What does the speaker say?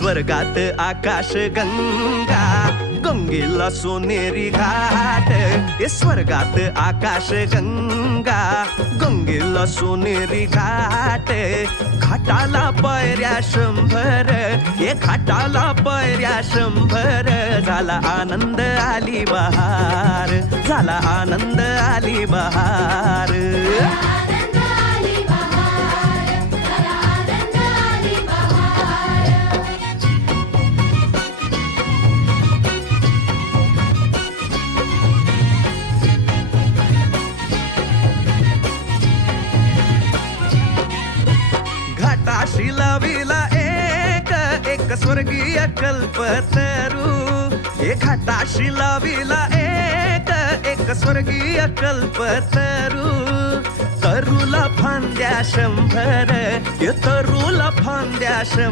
स्वर्गात आकाश गंगा, गंगेला सोनेरी घाट. स्वर्गात आकाश गंगा, गंगेला सोनेरी घाट. घाटाला पायऱ्या 100, घाटाला पायऱ्या 100. झाला आनंद आली बहार, झाला आनंद आली बहार. घाटाशी लाविला एक स्वर्गीय कल्पतरू. घाटाशी लाविला एक स्वर्गीय कल्पतरू. तरूला फांद्या 100, तरूला फांद्या 100.